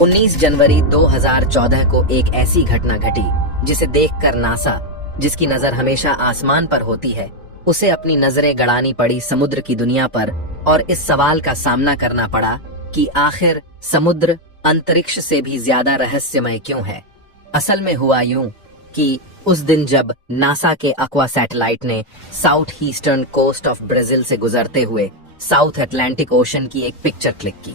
19 जनवरी 2014 को एक ऐसी घटना घटी जिसे देखकर नासा, जिसकी नजर हमेशा आसमान पर होती है, उसे अपनी नजरें गड़ानी पड़ी समुद्र की दुनिया पर और इस सवाल का सामना करना पड़ा कि आखिर समुद्र अंतरिक्ष से भी ज्यादा रहस्यमय क्यों है। असल में हुआ यूं कि उस दिन जब नासा के अक्वा सैटेलाइट ने south eastern coast of Brazil से गुजरते हुए साउथ अटलांटिक ओशन की एक पिक्चर क्लिक की,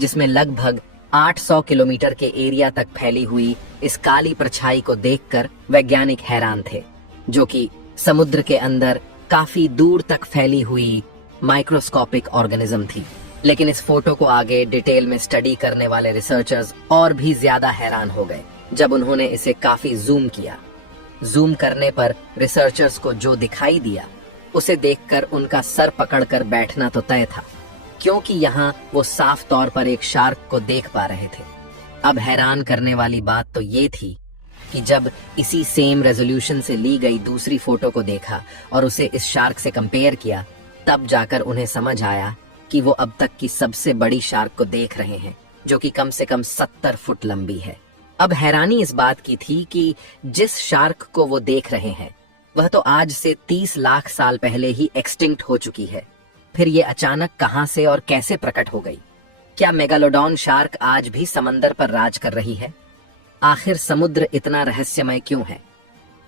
जिसमें लगभग 800 किलोमीटर के एरिया तक फैली हुई इस काली परछाई को देखकर वैज्ञानिक हैरान थे, जो कि समुद्र के अंदर काफी दूर तक फैली हुई माइक्रोस्कोपिक ऑर्गेनिज्म थी। लेकिन इस फोटो को आगे डिटेल में स्टडी करने वाले रिसर्चर्स और भी ज्यादा हैरान हो गए जब उन्होंने इसे काफी जूम किया। जूम करने पर रिसर्चर्स को जो दिखाई दिया उसे देखकर उनका सर पकड़कर बैठना तो तय था, क्योंकि यहाँ वो साफ तौर पर एक शार्क को देख पा रहे थे। अब हैरान करने वाली बात तो ये थी कि जब इसी सेम रेजोल्यूशन से ली गई दूसरी फोटो को देखा और उसे इस शार्क से कंपेयर किया, तब जाकर उन्हें समझ आया कि वो अब तक की सबसे बड़ी शार्क को देख रहे हैं, जो कि कम से कम 70 फुट लंबी है। अब हैरानी इस बात की थी कि जिस शार्क को वो देख रहे हैं वह तो आज से 30 लाख साल पहले ही एक्सटिंक्ट हो चुकी है। फिर ये अचानक कहां से और कैसे प्रकट हो गई? क्या मेगालोडॉन शार्क आज भी समंदर पर राज कर रही है? आखिर समुद्र इतना रहस्यमय क्यों है?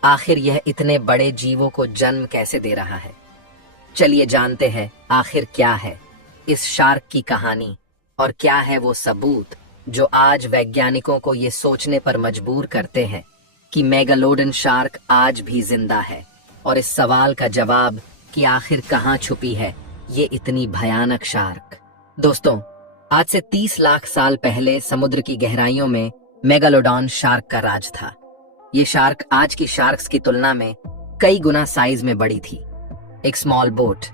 आखिर यह इतने बड़े जीवों को जन्म कैसे दे रहा है? चलिए जानते हैं आखिर क्या है इस शार्क की कहानी और क्या है वो सबूत जो आज वैज्ञानिकों को ये सोचने पर मजबूर करते हैं कि मेगालोडन शार्क आज भी जिंदा है, और इस सवाल का जवाब कि आखिर कहां छुपी है ये इतनी भयानक शार्क। दोस्तों, आज से 30 लाख साल पहले समुद्र की गहराइयों में मेगालोडॉन शार्क का राज था। ये शार्क आज की शार्क्स की तुलना में कई गुना साइज में बड़ी थी। एक स्मॉल बोट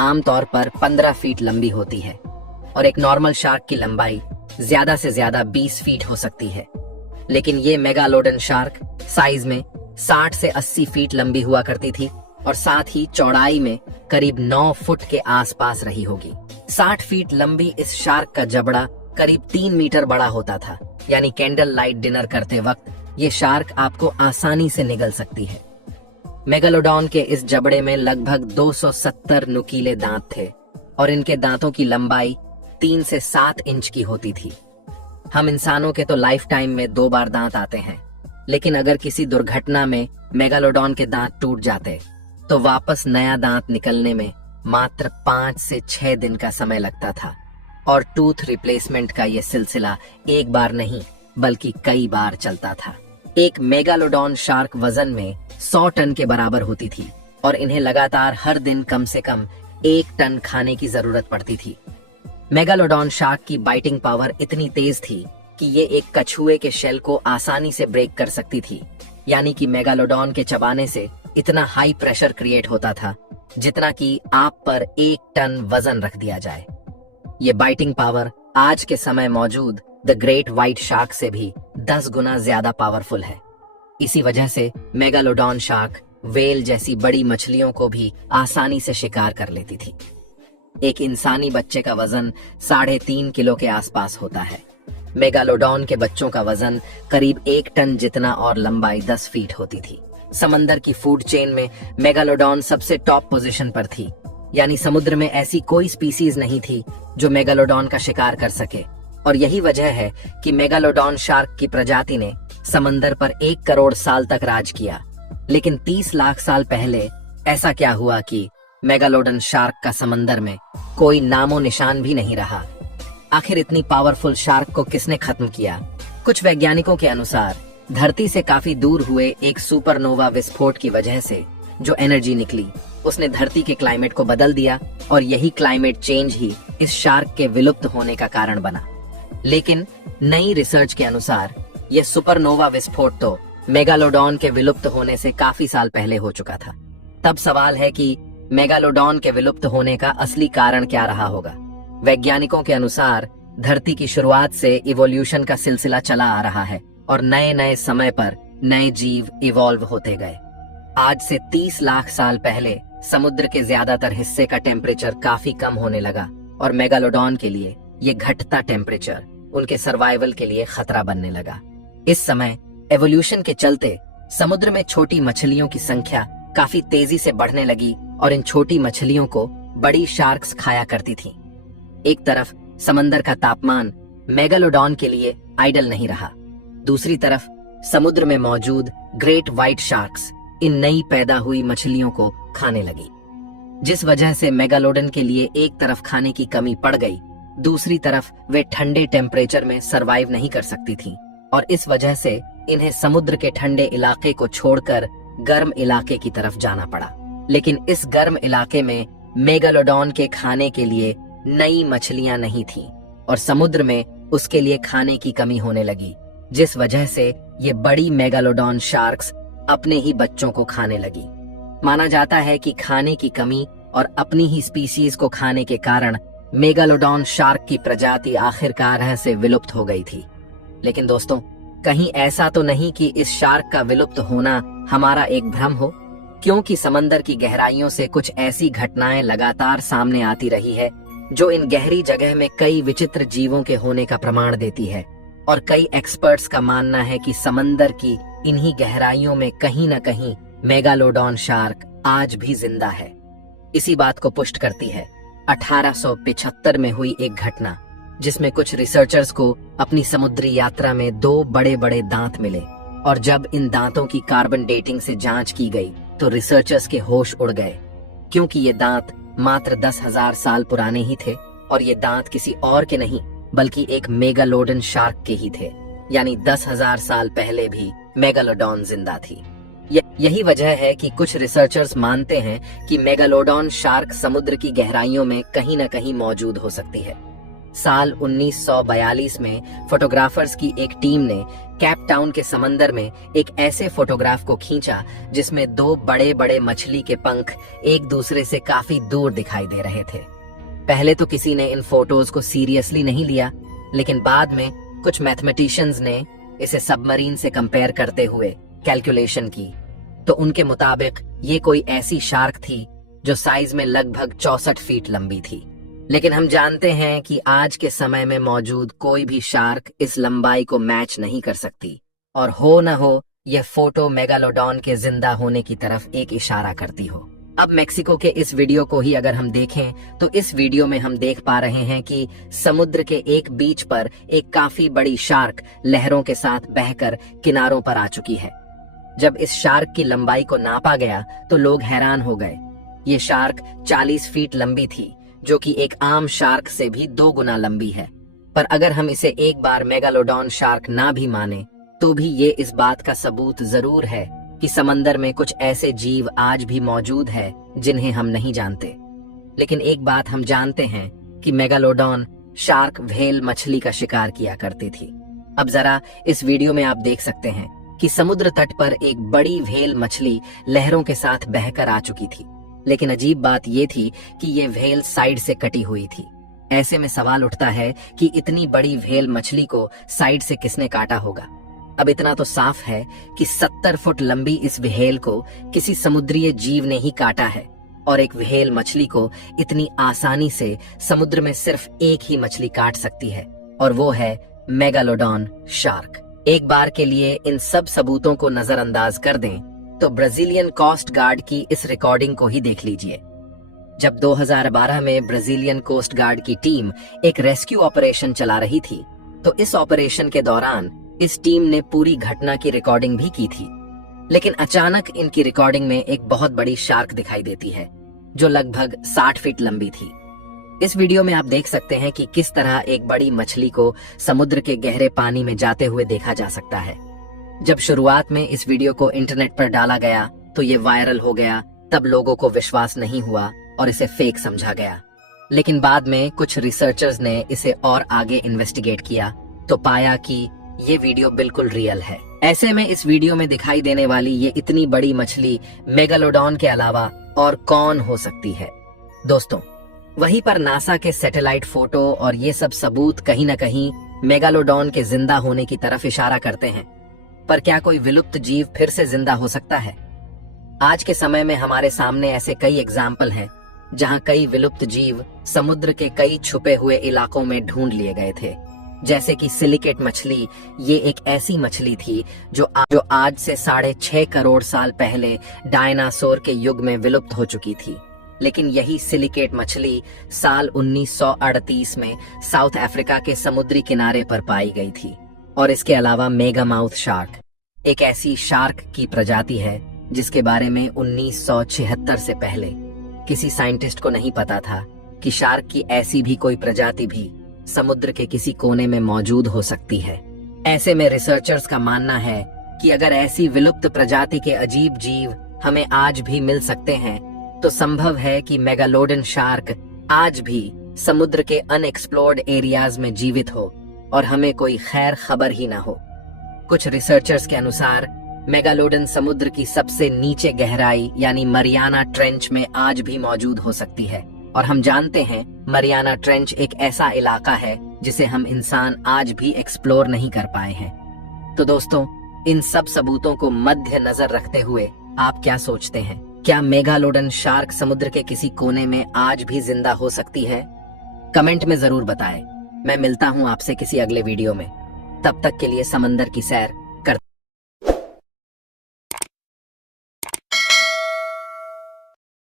आमतौर पर 15 फीट लंबी होती है और एक नॉर्मल शार्क की लंबाई ज्यादा से ज्यादा 20 फीट हो सकती है, लेकिन ये मेगालोडन शार्क साइज में 60 से 80 फीट लंबी हुआ करती थी और साथ ही चौड़ाई में करीब 9 फुट के आसपास रही होगी। 60 फीट लंबी इस शार्क का जबड़ा करीब 3 मीटर बड़ा होता था, यानी कैंडल लाइट डिनर करते वक्त ये शार्क आपको आसानी से निगल सकती है। मेगालोडॉन के इस जबड़े में लगभग 270 नुकीले दांत थे और इनके दांतों की लंबाई 3 से 7 इंच की होती थी। हम इंसानों के तो लाइफ टाइम में 2 बार दांत आते हैं, लेकिन अगर किसी दुर्घटना में मेगालोडॉन के दांत टूट जाते तो वापस नया दांत निकलने में मात्र 5 से 6 दिन का समय लगता था, और टूथ रिप्लेसमेंट का यह सिलसिला एक बार नहीं बल्कि कई बार चलता था। एक मेगालोडॉन शार्क वजन में 100 टन के बराबर होती थी और इन्हें लगातार हर दिन कम से कम 1 टन खाने की जरूरत पड़ती थी। मेगालोडॉन शार्क की बाइटिंग पावर इतनी तेज थी कि ये एक कछुए के शेल को आसानी से ब्रेक कर सकती थी, यानी कि मेगालोडॉन के चबाने से इतना हाई प्रेशर क्रिएट होता था जितना कि आप पर 1 टन वजन रख दिया जाए। ये बाइटिंग पावर आज के समय मौजूद द ग्रेट व्हाइट शार्क से भी 10 गुना ज्यादा पावरफुल है। इसी वजह से मेगालोडॉन शार्क वेल जैसी बड़ी मछलियों को भी आसानी से शिकार कर लेती थी। एक इंसानी बच्चे का वजन 3.5 किलो के आसपास होता है। मेगालोडॉन के बच्चों का वजन करीब 1 टन जितना और लंबाई 10 फीट होती थी। समंदर की फूड चेन में मेगालोडॉन सबसे टॉप पोजीशन पर थी, यानी समुद्र में ऐसी कोई स्पीसीज नहीं थी जो मेगालोडॉन का शिकार कर सके, और यही वजह है कि मेगालोडॉन शार्क की प्रजाति ने समंदर पर 1 करोड़ साल तक राज किया। लेकिन 30 लाख साल पहले ऐसा क्या हुआ कि मेगालोडन शार्क का समंदर में कोई नामो निशान भी नहीं रहा? आखिर इतनी पावरफुल शार्क को किसने खत्म किया? कुछ वैज्ञानिकों के अनुसार धरती से काफी दूर हुए एक सुपरनोवा विस्फोट की वजह से जो एनर्जी निकली उसने धरती के क्लाइमेट को बदल दिया, और यही क्लाइमेट चेंज ही इस शार्क के विलुप्त होने का कारण बना। लेकिन नई रिसर्च के अनुसार यह सुपरनोवा विस्फोट तो मेगालोडॉन के विलुप्त होने से काफी साल पहले हो चुका था। तब सवाल है कि मेगालोडॉन के विलुप्त होने का असली कारण क्या रहा होगा? वैज्ञानिकों के अनुसार धरती की शुरुआत से इवोल्यूशन का सिलसिला चला आ रहा है और नए नए समय पर नए जीव इवॉल्व होते गए। आज से 30 लाख साल पहले समुद्र के ज्यादातर हिस्से का टेम्परेचर काफी कम होने लगा और मेगालोडॉन के लिए ये घटता टेम्परेचर उनके सर्वाइवल के लिए खतरा बनने लगा। इस समय एवोल्यूशन के चलते समुद्र में छोटी मछलियों की संख्या काफी तेजी से बढ़ने लगी और इन छोटी मछलियों को बड़ी शार्क्स खाया करती थीं। एक तरफ समंदर का तापमान मेगालोडॉन के लिए आइडल नहीं रहा, दूसरी तरफ समुद्र में मौजूद ग्रेट व्हाइट शार्क्स इन नई पैदा हुई मछलियों को खाने लगी, जिस वजह से मेगालोडन के लिए एक तरफ खाने की कमी पड़ गई, दूसरी तरफ वे ठंडे टेम्परेचर में सरवाइव नहीं कर सकती थीं और इस वजह से इन्हें समुद्र के ठंडे इलाके को छोड़कर गर्म इलाके की तरफ जाना पड़ा। लेकिन इस गर्म इलाके में मेगालोडॉन के खाने के लिए नई मछलियां नहीं थीं और समुद्र में उसके लिए खाने की कमी होने लगी, जिस वजह से ये बड़ी मेगालोडॉन शार्क्स अपने ही बच्चों को खाने लगी। माना जाता है कि खाने की कमी और अपनी ही स्पीशीज को खाने के कारण मेगालोडॉन शार्क की प्रजाति आखिरकार से विलुप्त हो गई थी। लेकिन दोस्तों, कहीं ऐसा तो नहीं कि इस शार्क का विलुप्त होना हमारा एक भ्रम हो, क्योंकि समंदर की गहराइयों से कुछ ऐसी घटनाएं लगातार सामने आती रही है जो इन गहरी जगह में कई विचित्र जीवों के होने का प्रमाण देती है और कई एक्सपर्ट्स का मानना है कि समंदर की इन्हीं गहराइयों में कहीं न कहीं मेगालोडॉन शार्क आज भी जिंदा है। इसी बात को पुष्ट करती है 1875 में हुई एक घटना, जिसमें कुछ रिसर्चर्स को अपनी समुद्री यात्रा में 2 बड़े बड़े दांत मिले और जब इन दांतों की कार्बन डेटिंग से जांच की गई तो रिसर्चर्स के होश उड़ गए, क्योंकि ये दांत मात्र 10,000 साल पुराने ही थे और ये दांत किसी और के नहीं बल्कि एक मेगालोडन शार्क के ही थे। यानी 10,000 साल पहले भी मेगालोडॉन जिंदा थी। यही वजह है कि कुछ रिसर्चर्स मानते हैं कि मेगालोडॉन शार्क समुद्र की गहराइयों में कहीं न कहीं मौजूद हो सकती है। साल 1942 में फोटोग्राफर्स की एक टीम ने केप टाउन के समंदर में एक ऐसे फोटोग्राफ को खींचा जिसमें 2 बड़े बड़े मछली के पंख एक दूसरे से काफी दूर दिखाई दे रहे थे। पहले तो किसी ने इन फोटोज को सीरियसली नहीं लिया, लेकिन बाद में कुछ मैथमेटिशियंस ने इसे सबमरीन से कंपेयर करते हुए कैलकुलेशन की, तो उनके मुताबिक ये कोई ऐसी शार्क थी जो साइज में लगभग 64 फीट लंबी थी। लेकिन हम जानते हैं कि आज के समय में मौजूद कोई भी शार्क इस लंबाई को मैच नहीं कर सकती और हो न हो यह फोटो मेगालोडॉन के जिंदा होने की तरफ एक इशारा करती हो। अब मेक्सिको के इस वीडियो को ही अगर हम देखें तो इस वीडियो में हम देख पा रहे हैं कि समुद्र के एक बीच पर एक काफी बड़ी शार्क लहरों के साथ बहकर किनारों पर आ चुकी है। जब इस शार्क की लंबाई को नापा गया तो लोग हैरान हो गए। ये शार्क 40 फीट लंबी थी, जो कि एक आम शार्क से भी 2 गुना लंबी है। पर अगर हम इसे एक बार मेगालोडॉन शार्क ना भी माने तो भी ये इस बात का सबूत जरूर है कि समंदर में कुछ ऐसे जीव आज भी मौजूद है जिन्हें हम नहीं जानते। लेकिन एक बात हम जानते हैं कि मेगालोडॉन शार्क व्हेल मछली का शिकार किया करती थी। अब जरा इस वीडियो में आप देख सकते हैं कि समुद्र तट पर एक बड़ी व्हेल मछली लहरों के साथ बहकर आ चुकी थी। लेकिन अजीब बात ये थी कि ये व्हेल साइड से कटी हुई थी। ऐसे में सवाल उठता है कि इतनी बड़ी व्हेल मछली को साइड से किसने काटा होगा। अब इतना तो साफ है कि 70 फुट लंबी इस व्हेल को किसी समुद्रीय जीव ने ही काटा है और एक व्हेल मछली को इतनी आसानी से समुद्र में सिर्फ एक ही मछली काट सकती है और वो है मेगालोडॉन शार्क। एक बार के लिए इन सब सबूतों को नजरअंदाज कर दें तो ब्राजीलियन कोस्ट गार्ड की इस रिकॉर्डिंग को ही देख लीजिए। जब 2012 में ब्राजीलियन कोस्ट गार्ड की टीम एक रेस्क्यू ऑपरेशन चला रही थी तो इस ऑपरेशन के दौरान इस टीम ने पूरी घटना की रिकॉर्डिंग भी की थी। लेकिन अचानक इनकी रिकॉर्डिंग में एक बहुत बड़ी शार्क दिखाई देती है जो लगभग 60 फीट लंबी थी। इस वीडियो में आप देख सकते हैं कि किस तरह एक बड़ी मछली को समुद्र के गहरे पानी में जाते हुए देखा जा सकता है। जब शुरुआत में इस वीडियो को इंटरनेट पर डाला गया तो ये वायरल हो गया, तब लोगों को विश्वास नहीं हुआ और इसे फेक समझा गया। लेकिन बाद में कुछ रिसर्चर्स ने इसे और आगे इन्वेस्टिगेट किया तो पाया कि ये वीडियो बिल्कुल रियल है। ऐसे में इस वीडियो में दिखाई देने वाली ये इतनी बड़ी मछली मेगालोडॉन के अलावा और कौन हो सकती है। दोस्तों, वहीं पर नासा के सैटेलाइट फोटो और ये सब सबूत कहीं न कहीं मेगालोडॉन के जिंदा होने की तरफ इशारा करते हैं। पर क्या कोई विलुप्त जीव फिर से जिंदा हो सकता है? आज के समय में हमारे सामने ऐसे कई एग्जाम्पल हैं जहां कई विलुप्त जीव समुद्र के कई छुपे हुए इलाकों में ढूंढ लिए गए थे, जैसे कि सिलिकेट मछली। ये एक ऐसी मछली थी जो आज से 6.5 करोड़ साल पहले डायनासोर के युग में विलुप्त हो चुकी थी। लेकिन यही सिलिकेट मछली साल 1938 में साउथ अफ्रीका के समुद्री किनारे पर पाई गई थी। और इसके अलावा मेगामाउथ शार्क एक ऐसी शार्क की प्रजाति है जिसके बारे में 1976 से पहले किसी साइंटिस्ट को नहीं पता था कि शार्क की ऐसी भी कोई प्रजाति भी समुद्र के किसी कोने में मौजूद हो सकती है। ऐसे में रिसर्चर्स का मानना है कि अगर ऐसी विलुप्त प्रजाति के अजीब जीव हमें आज भी मिल सकते हैं तो संभव है कि मेगालोडन शार्क आज भी समुद्र के अनएक्सप्लोर्ड एरियाज में जीवित हो और हमें कोई खैर खबर ही ना हो। कुछ रिसर्चर्स के अनुसार मेगालोडन समुद्र की सबसे नीचे गहराई यानी मरियाना ट्रेंच में आज भी मौजूद हो सकती है। और हम जानते हैं मरियाना ट्रेंच एक ऐसा इलाका है जिसे हम इंसान आज भी एक्सप्लोर नहीं कर पाए हैं। तो दोस्तों, इन सब सबूतों को मध्य नजर रखते हुए आप क्या सोचते हैं? क्या मेगालोडन शार्क समुद्र के किसी कोने में आज भी जिंदा हो सकती है? कमेंट में जरूर बताएं। मैं मिलता हूं आपसे किसी अगले वीडियो में। तब तक के लिए समंदर की सैर